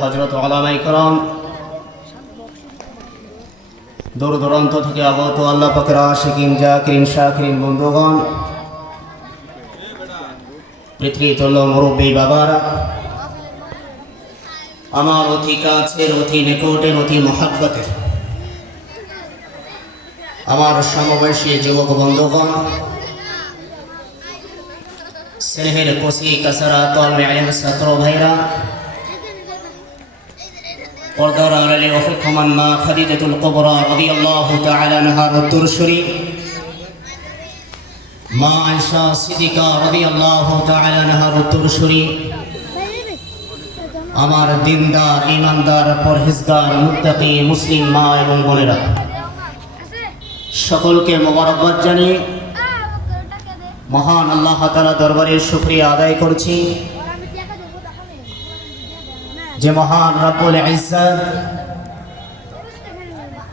হজরত আলামাই করম দূর দূরান্ত থেকে আগত আল্লাহ পাকরা শিকিম জাকিরিন, শাকিরিন বন্ধুগণ পৃথিবী তুল্য মুরব্বী বাবারা, আমার অতি কাছের, অতি নিকটের, অতি মহাব্বতের আমার সমবয়সী যুবক বন্ধুগণ, স্নেহের কষি কাসারা তল মেয়ের ছাত্র ভাইরা পর্দার আড়ালে অফিক্ষমান মা খাদিজাতুল কুবরা রাদিয়াল্লাহু তাআলা আনহার উত্তরসূরি মা আয়েশা সিদ্দিকা রাদিয়াল্লাহু তাআলা আনহার উত্তরসূরি আমার দিনদার ইমানদার পরহেজগার, মুত্তাকি, মুসলিম মা এবং বোনেরা, সকলকে মোবারকবাদ জানিয়ে মহান আল্লাহ তাআলা দরবারে শুকরিয়া আদায় করছি। যে মহান রব্বুল ইজ্জত